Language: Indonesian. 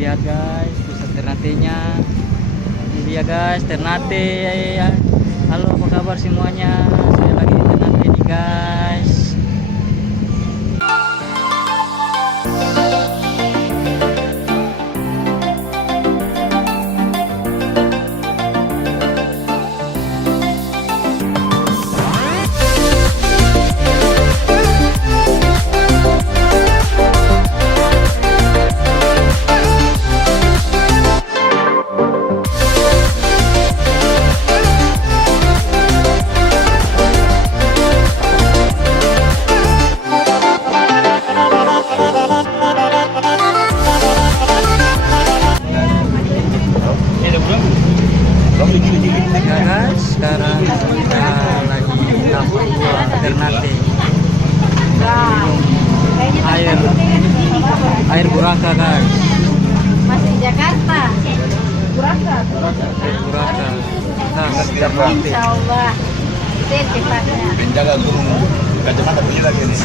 lihat guys, pusat Ternate-nya. Ini dia guys, Ternate. Halo, apa kabar semuanya? Saya lagi di Ternate nih guys. Ya guys, sekarang kita lagi dapat Ternate. Air Buraka guys. Masih Jakarta. Buraka. Air Buraka. Khas Insya Ternate. Allah. Secepatnya. Penjaga gunung kacamata punya lagi nih.